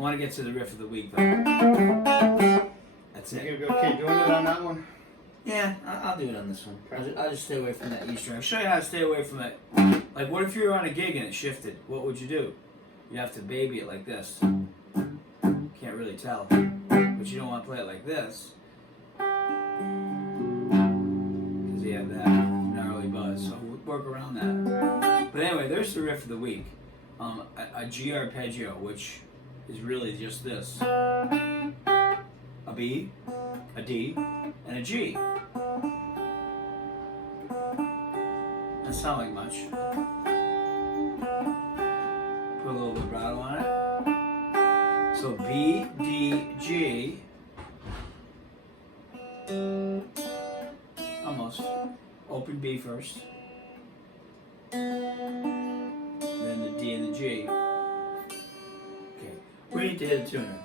I want to get to the riff of the week, though. That's it. You okay doing it on that one? Yeah, I'll do it on this one. Okay. I'll just stay away from that E string. I'll show you how to stay away from it. Like, what if you were on a gig and it shifted? What would you do? You'd have to baby it like this. Can't really tell. But you don't want to play it like this. Because you have that gnarly buzz. So we'll work around that. But anyway, there's the riff of the week. A G arpeggio, which is really just this. A B, a D, and a G. Doesn't sound like much. Put a little vibrato on it. So B, D, G. Almost. Open B first. Then the D and the G. Okay. We need to hit a tuner.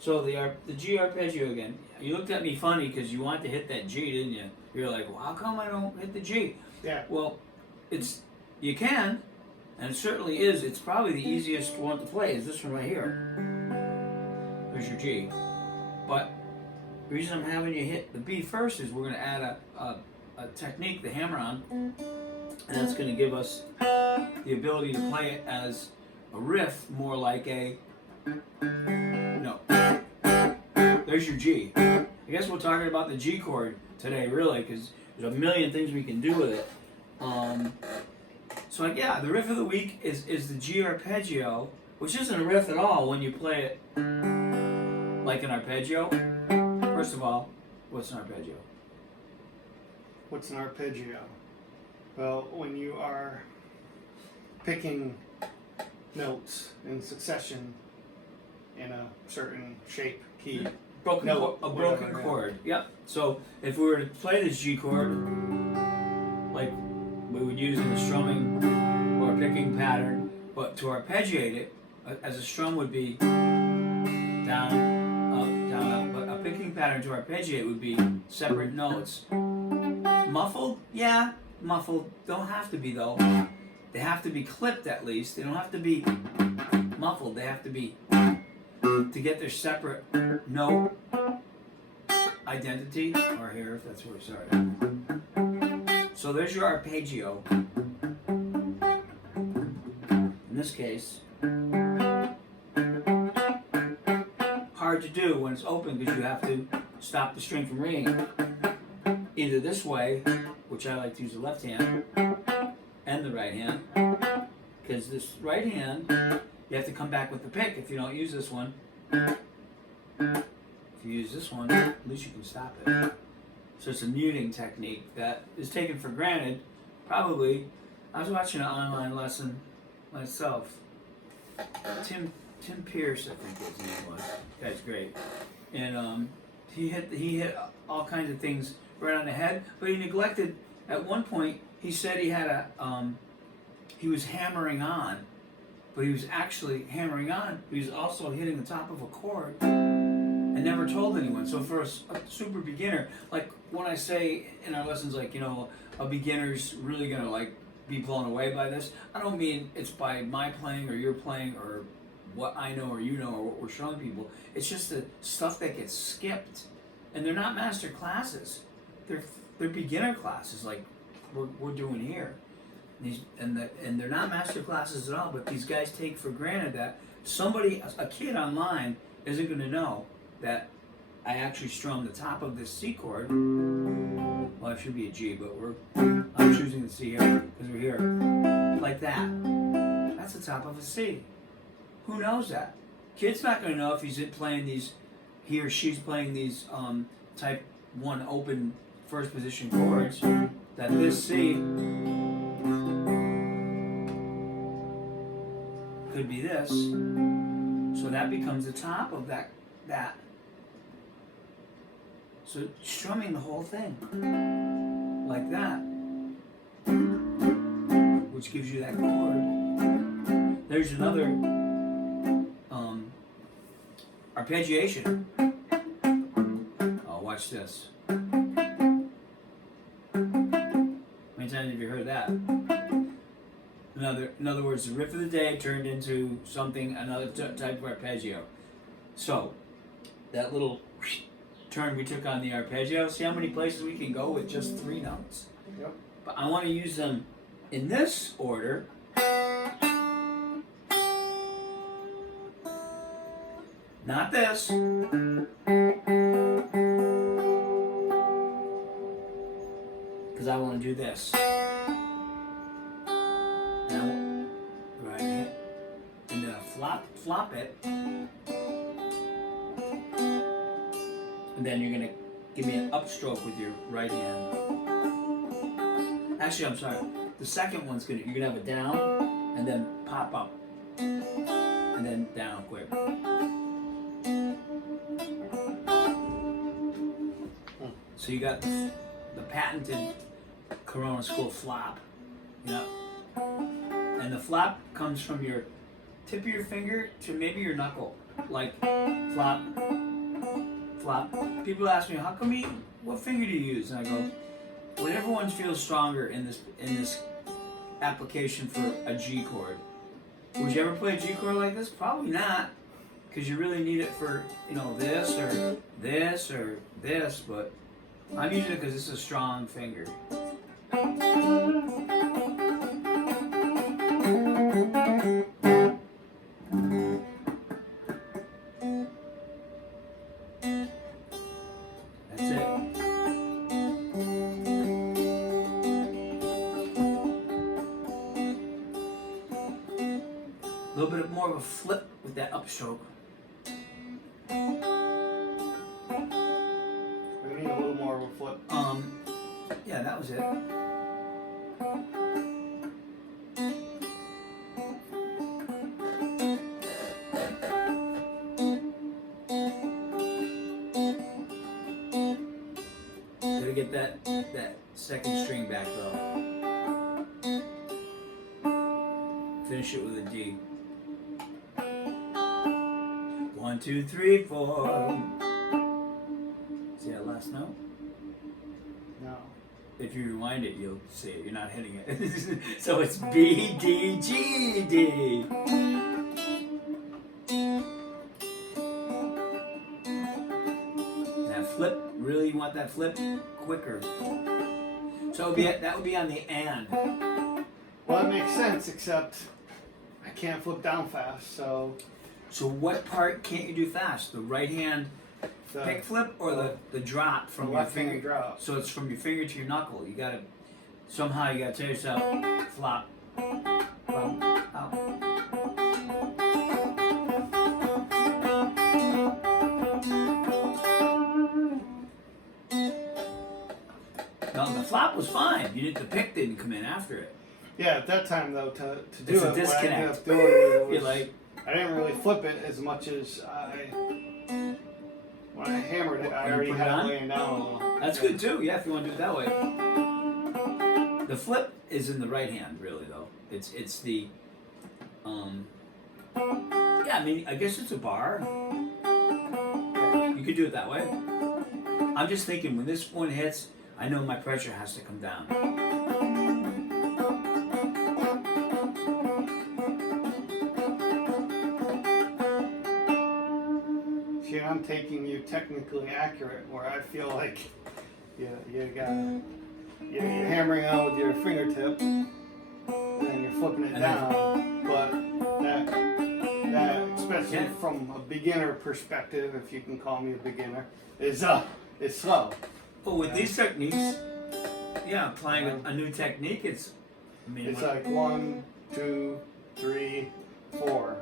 So the G arpeggio again. You looked at me funny because you wanted to hit that G, didn't you? You're like, well, how come I don't hit the G? Yeah. Well, you can, and it certainly is. It's probably the easiest one to play is this one right here. There's your G. But the reason I'm having you hit the B first is we're going to add a technique, the hammer-on, and that's going to give us the ability to play it as a riff, more like a no. There's your G. I guess we're talking about the G chord today, really, because there's a million things we can do with it. So yeah, the riff of the week is the G arpeggio, which isn't a riff at all when you play it like an arpeggio. First of all, what's an arpeggio? What's an arpeggio? Well, when you are picking notes in succession in a certain shape, key. A broken chord. Yep. So if we were to play this G chord, like we would use in the strumming or picking pattern, but to arpeggiate it, as a strum would be down, up, but a picking pattern to arpeggiate would be separate notes. Muffled? Yeah, muffled. Don't have to be though. They have to be clipped at least. They don't have to be muffled. They have to be to get their separate note identity. Or here, if that's where. Sorry. So there's your arpeggio. In this case, hard to do when it's open because you have to stop the string from ringing. Either this way, which I like to use the left hand, and the right hand, because this right hand, you have to come back with the pick if you don't use this one. If you use this one, at least you can stop it. So it's a muting technique that is taken for granted. Probably, I was watching an online lesson myself. Tim Pierce, I think his name was. That guy's great, and he hit all kinds of things right on the head, but he neglected. At one point, he said he had he was hammering on, but he was actually hammering on. He was also hitting the top of a chord, and never told anyone. So for a super beginner, like when I say in our lessons, like a beginner's really gonna like be blown away by this. I don't mean it's by my playing or your playing or what I know or you know or what we're showing people. It's just the stuff that gets skipped, and they're not master classes. They're beginner classes like we're doing here. And they're not master classes at all, but these guys take for granted that a kid online isn't going to know that I actually strum the top of this C chord. Well, it should be a G, but I'm choosing the C here because we're here. Like that. That's the top of a C. Who knows that? Kid's not going to know if he or she's playing these type 1 open first position chords, that this C could be this. So that becomes the top of that. So strumming the whole thing like that, which gives you that chord. There's another arpeggiation. Oh, watch this. How many times have you heard that? And in other words, the riff of the day turned into something, another type of arpeggio. So, that little turn we took on the arpeggio, see how many places we can go with just 3 notes? Yep. But I want to use them in this order. Not this. Because I want to do this. Now, right here. And then flop it. And then you're going to give me an upstroke with your right hand. Actually, I'm sorry. The second one's you're gonna have a down and then pop up. And then down quick. So you got the patented Corona School flop. You know? And the flop comes from your tip of your finger to maybe your knuckle. Like flop, flop. People ask me, what finger do you use? And I go, whatever one feels stronger in this application for a G chord. Would you ever play a G chord like this? Probably not, because you really need it for this or this or this. But I'm using it because it's a strong finger. That's it. A little bit more of a flip with that upstroke. We need a little more of a flip. Yeah, that was it. Gotta get that second string back though. Finish it with a D. 1, 2, 3, 4. See that last note? No. If you rewind it, you'll see it. You're not hitting it. So it's B, D, G, D. That flip, really you want that flip quicker. So that would be on the and. Well, it makes sense, except I can't flip down fast, so... So what part can't you do fast? The right hand pick flip or the drop from your left finger? hand drop. So it's from your finger to your knuckle. You gotta tell yourself flop, flop, out. No, the flop was fine. The pick didn't come in after it. Yeah, at that time though, to do It's it, a disconnect. what I ended up doing was, You're like, I didn't really flip it as much as when I hammered it, I already had it laying down a little. That's good too, yeah, if you want to do it that way. The flip is in the right hand, really, though. It's the, yeah, I mean, I guess it's a bar. You could do it that way. I'm just thinking, when this one hits, I know my pressure has to come down. See, I'm taking you technically accurate, where I feel like you're hammering out with your fingertip, and then you're flipping it down. But that, especially from a beginner perspective, if you can call me a beginner, is slow. But with these techniques, yeah, applying a new technique, it's like 1, 2, 3, 4.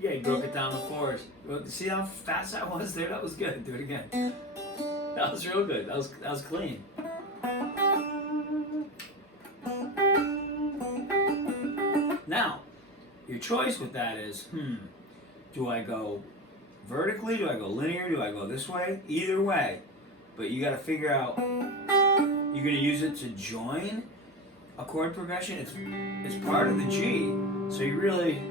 Yeah, you broke it down to 4s. Well, see how fast that was there? That was good. Do it again. That was real good. That was clean. Now, your choice with that is, do I go vertically? Do I go linear? Do I go this way? Either way. But you got to figure out, you're going to use it to join a chord progression. It's part of the G, so you really...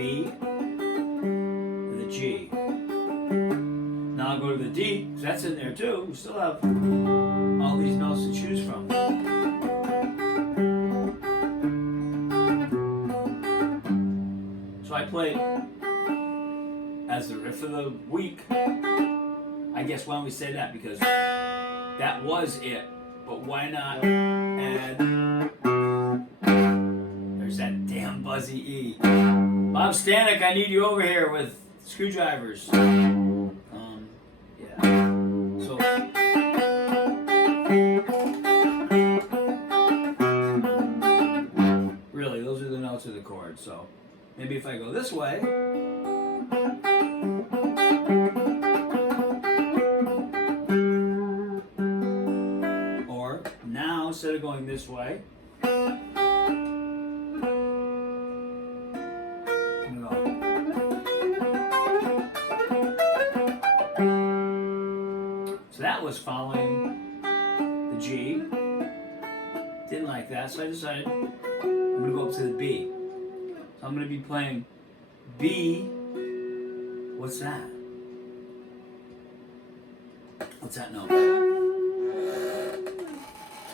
B, and the G. Now I'll go to the D, because that's in there too. We still have all these notes to choose from. So I played as the riff of the week. I guess why don't we say that? Because that was it. But why not add... There's that damn buzzy E. Bob Stanek, I need you over here with screwdrivers. Yeah. So... Really, those are the notes of the chord. So maybe if I go this way... Instead of going this way, I'm gonna go. So that was following the G. Didn't like that, so I decided I'm gonna go up to the B. So I'm gonna be playing B. What's that? What's that note?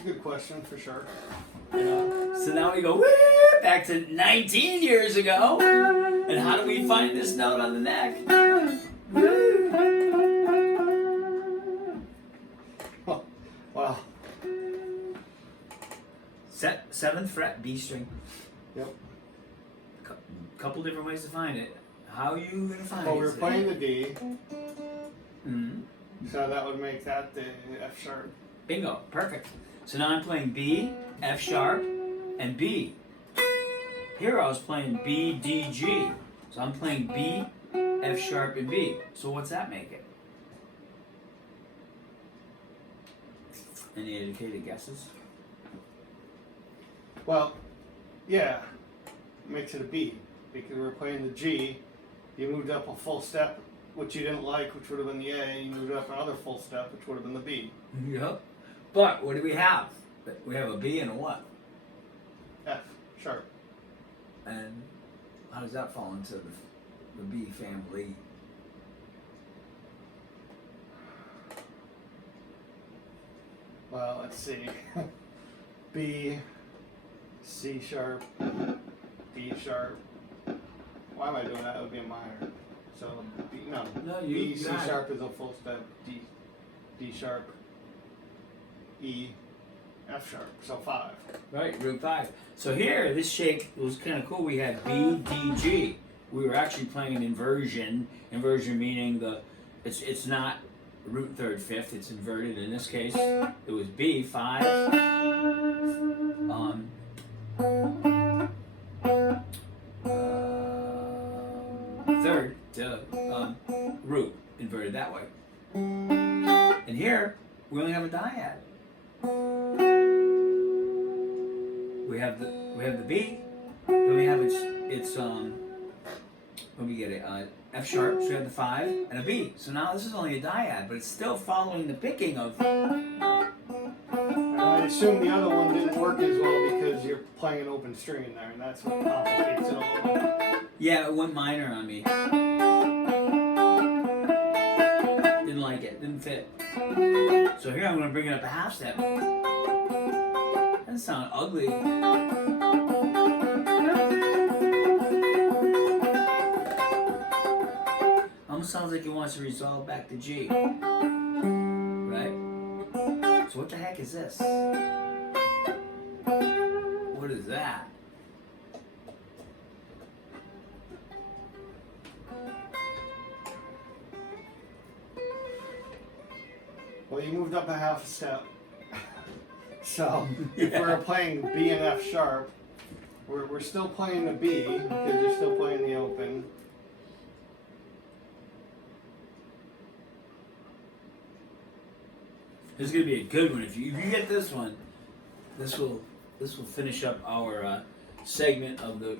Good question for sure. So now we go back to 19 years ago. And how do we find this note on the neck? Oh, wow. 7th fret, B string. Yep. Couple different ways to find it. How are you going to find it? Well, we're playing the D. Mm-hmm. So that would make that the F sharp. Bingo. Perfect. So now I'm playing B, F sharp, and B. Here I was playing B, D, G. So I'm playing B, F sharp, and B. So what's that make it? Any educated guesses? Well, yeah, it makes it a B because we're playing the G. You moved up a full step, which you didn't like, which would have been the A. You moved up another full step, which would have been the B. Yep. But what do we have? We have a B and a what? F sharp. And how does that fall into the B family? Well, let's see. B, C sharp, D sharp. Why am I doing that? That would be a minor. So B, no. B, C sharp is a full step. D sharp, E, F sharp. So 5. Right, root 5. So here, this shape was kind of cool. We had B, D, G. We were actually playing an inversion. Inversion meaning it's not root 3rd 5th. It's inverted. In this case, it was B 5. Third to root inverted that way. And here we only have a dyad. We have the B. Then we have its let me get it. F sharp. So we have the 5 and a B. So now this is only a dyad, but it's still following the picking of. I assume the other one didn't work as well because you're playing an open string in there, and that's what complicates it a little bit. Yeah, it went minor on me. Didn't like it. Didn't fit. So here I'm going to bring it up a half step. That sounds ugly. Almost sounds like it wants to resolve back to G. Right? So what the heck is this? What is that? Well, you moved up a half a step. So if we're playing B and F sharp, we're still playing the B because you're still playing the open. This is gonna be a good one. If you get this one, this will finish up our segment of the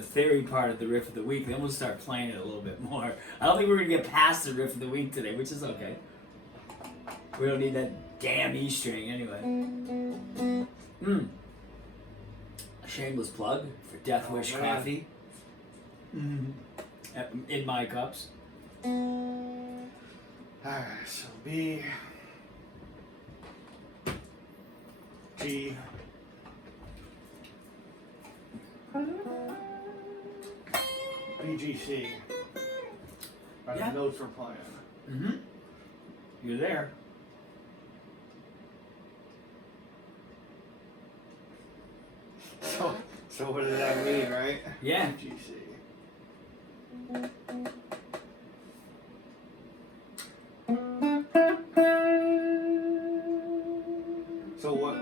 theory part of the riff of the week. Then we'll start playing it a little bit more. I don't think we're gonna get past the riff of the week today, which is okay. We don't need that damn E string anyway. A shameless plug for Death Wish Coffee. In my cups. Alright, so B, G, B, G, C are Yeah. the notes we're playing. Mm-hmm. You're there. So what does that mean, right? Yeah. B, G, C. So what?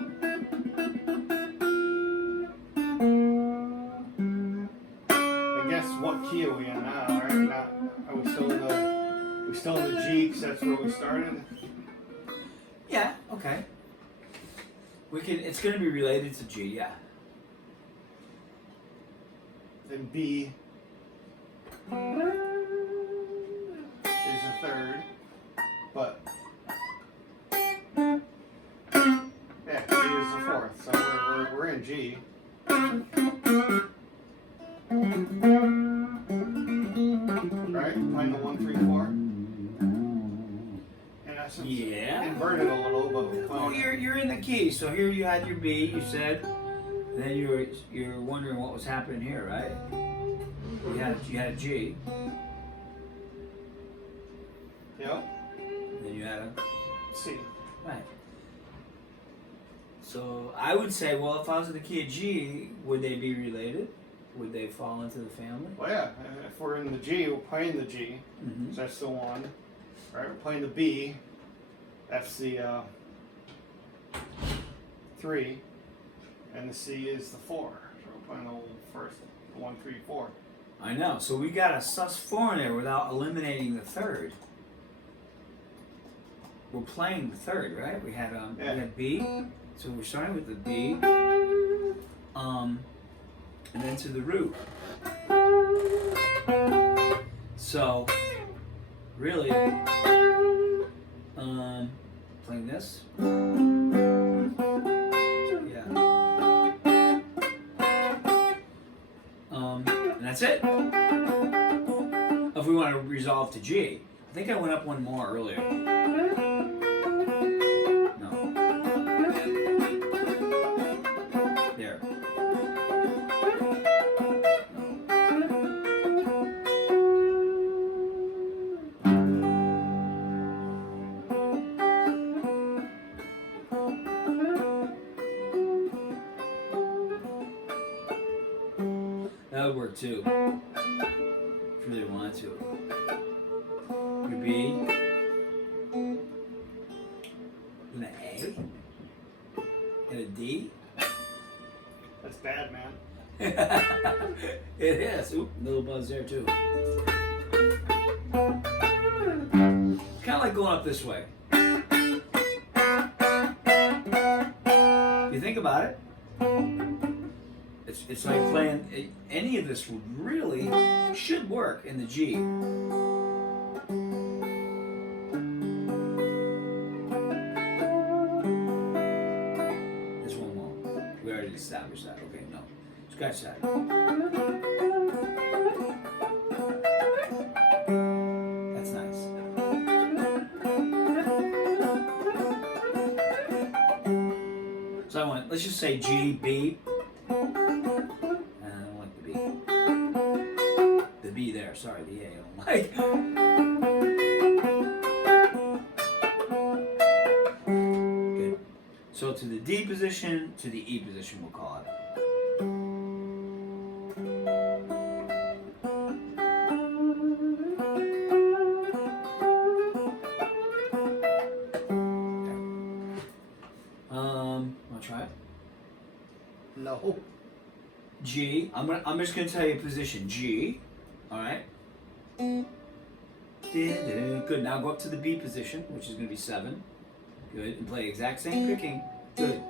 I guess what key are we in now, right? Not, are we still in the G because that's where we started? Yeah. Okay. We can. It's going to be related to G. Yeah. Then B is a third, but yeah, C is the fourth. So we're in G. Right? Playing the 1, 3, 4. In essence, Yeah. inverted a little, but we're Oh, playing. you're in the key. So here you had your B. You said. And then you're wondering what was happening here, right? You had a G. Yep. And then you had a C. right. So I would say, well, if I was in the key of G, would they be related? Would they fall into the family? Well, yeah. If we're in the G, we're playing the G. Mm-hmm. So that's the 1. Right? We're playing the B. That's the 3. And the C is the 4. So we're playing the first 1, 3, 4. I know. So we got a sus4 in there without eliminating the third. We're playing the third, right? We had we had B. So we're starting with the B. And then to the root. So really playing this. Yeah. And that's it. If we want to resolve to G. I think I went up one more earlier. No. There. That would work too. If you really wanted to. Your B. And an A. And a D. That's bad, man. It is. Oop, little buzz there too. Kind of like going up this way. If you think about it, it's like playing any of this really should work in the G. This one won't. We already established that. Okay, no. Scratch that. That's nice. So I went, let's just say G, B. I don't like the B. The B there, sorry, the A I don't like. Good. So to the D position, to the E position, we'll call it. Wanna try it? No. G. I'm just gonna tell you position. G. All right. Good. Now go up to the B position, which is gonna be 7. Good. And play exact same picking. Good.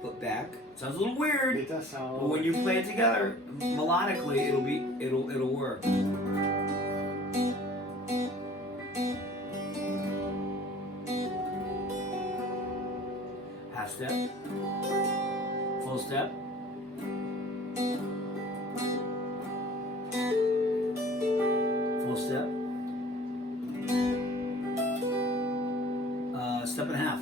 Flip back. Sounds a little weird, It does sound. but when you play it together melodically, it'll work. Half step. Full step. step and a half.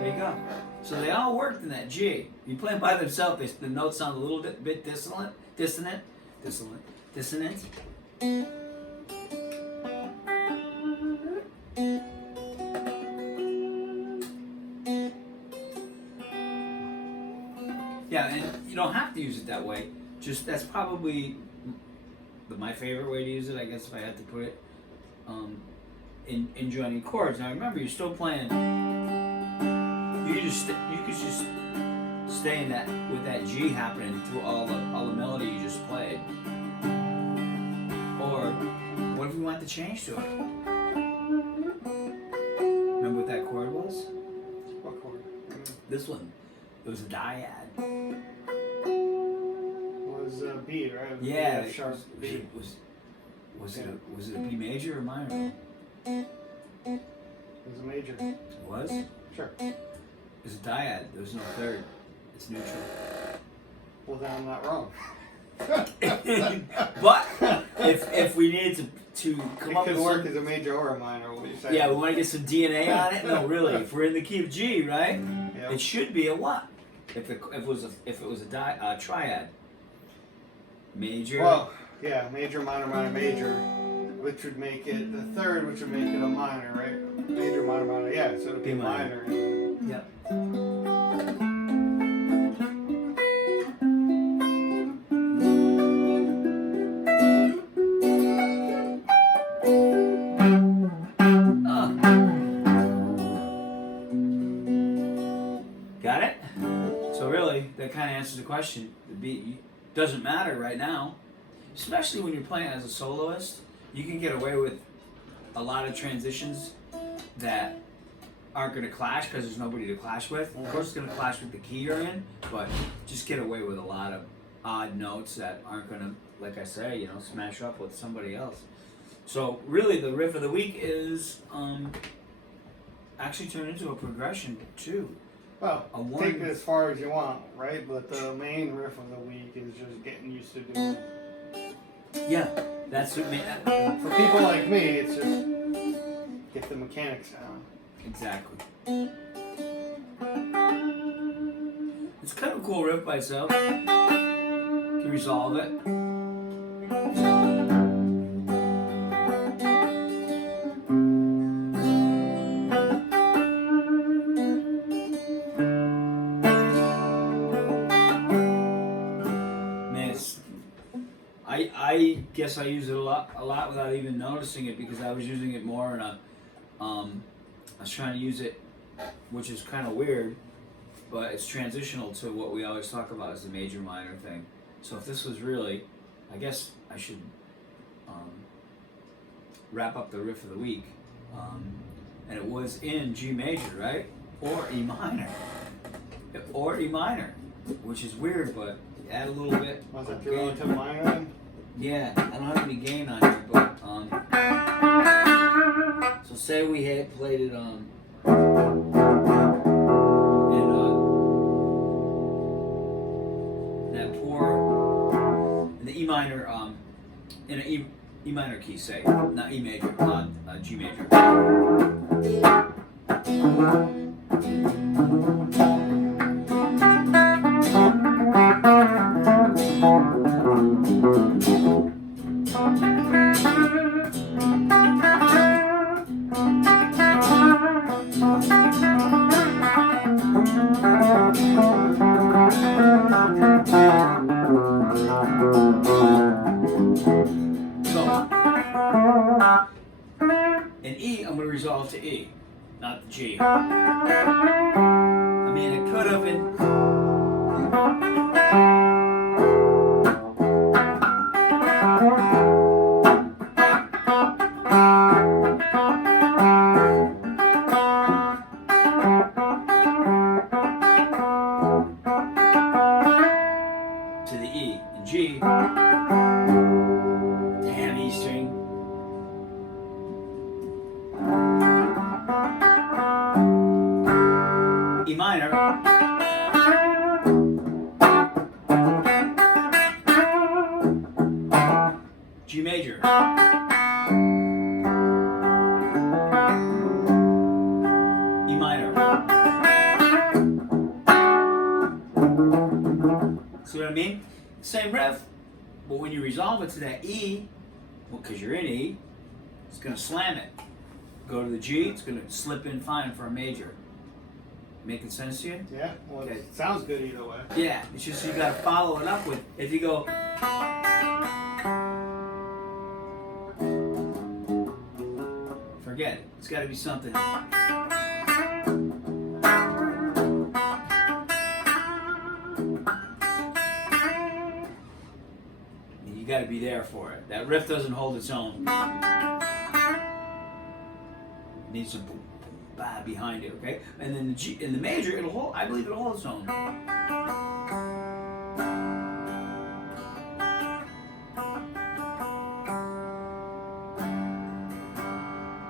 There you go. So they all worked in that G. You play them by themselves, the notes sound a little bit dissonant. Yeah, and you don't have to use it that way. Just that's probably my favorite way to use it, I guess, if I had to put it. In joining chords. Now remember, you're still playing. You could just stay in that with that G happening through all the melody you just played. Or what if we want to change to it? Remember what that chord was? What chord? This one. It was a dyad. It was a B, right? It was Yeah. a sharp B. Was it a B major or minor? It was a major. It was? Sure. It's a dyad. There's no third. It's neutral. Well, then I'm not wrong. But if we needed to come It up could with work some, as a major or a minor. What you say? yeah, we want to get some DNA on it. No, really. If we're in the key of G, right? Yeah. It should be a what? If it was a triad. Major. Well, yeah, major, minor, minor, major, which would make it the third, which would make it a minor, right? Major, minor, minor. Yeah, so it'd be B minor. minor. Yep. Got it? So really, that kind of answers the question. The beat doesn't matter right now, especially when you're playing as a soloist. You can get away with a lot of transitions that aren't going to clash because there's nobody to clash with. Of course, it's going to clash with the key you're in, but just get away with a lot of odd notes that aren't going to, like I say, smash up with somebody else. So really, the riff of the week is actually turned into a progression too. Well, A one- take it as far as you want, right? But the main riff of the week is just getting used to doing it. Yeah, that's what For people like me, it's just get the mechanics down. exactly. It's kind of a cool riff by itself. Can resolve it. I guess I use it a lot without even noticing it because I was using it more in a, I was trying to use it, which is kind of weird, but it's transitional to what we always talk about as the major minor thing. So if this was really, I guess I should wrap up the riff of the week, and it was in G major, right? Or E minor, which is weird, but add a little bit. Was of that your gain. relative minor then? Yeah, I don't have any gain on here, but so say we had played it in that in the E minor, in an E minor key, say, not E major, G major. In E, I'm going to resolve to E, not the G. I mean, it could have been. To the E. In G, damn E string. E minor. G major. what I mean? Same riff, but when you resolve it to that E, well, because you're in E, it's going to slam it. Go to the G, it's going to slip in fine for a major. Making sense to you? Yeah, well, Okay. it sounds good either way. Yeah, it's just you got to follow it up with, if you go, forget it. It's got to be something. You got to be there for it. That riff doesn't hold its own. It needs some boom, boom, ba behind it, okay? And then the G in the major, it'll hold. I believe it'll hold its own.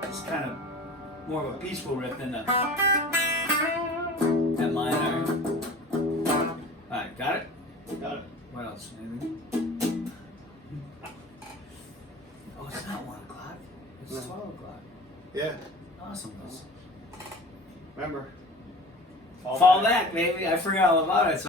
It's kind of more of a peaceful riff than that minor. All right, got it. Got it. What else? Anything? Oh, it's not 1 o'clock. It's 12 o'clock. Yeah. Awesome. Remember. Fall back, baby. I forgot all about it. So